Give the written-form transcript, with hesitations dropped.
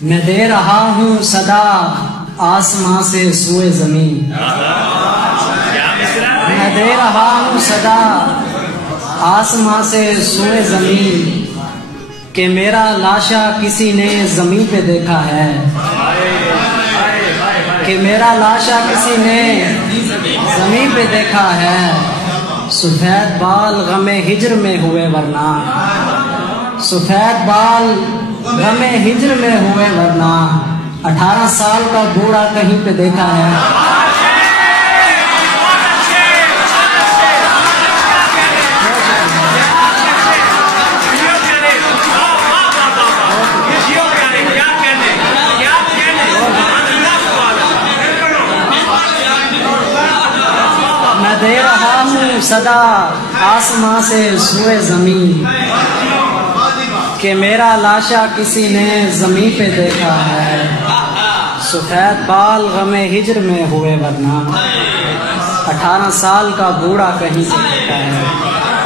मैं दे रहा हूँ सदा आसमां से सूए जमीन। मैं दे रहा हूँ सदा आसमां से सूए जमीन कि मेरा लाशा किसी ने जमीन पे देखा है, कि मेरा लाशा किसी ने जमीन पे देखा है। सफेद बाल गमे हिज्र में हुए वरना, सफेद बाल गमे हिज्र में हुए वरना 18 साल का बूढ़ा कहीं पे देखा है। मैं दे रहा हूँ सदा आसमां से सूए जमीन कि मेरा लाशा किसी ने जमीन पे देखा है। सफेद बाल गमे हिज्र में हुए वरना 18 साल का बूढ़ा कहीं से देखा है।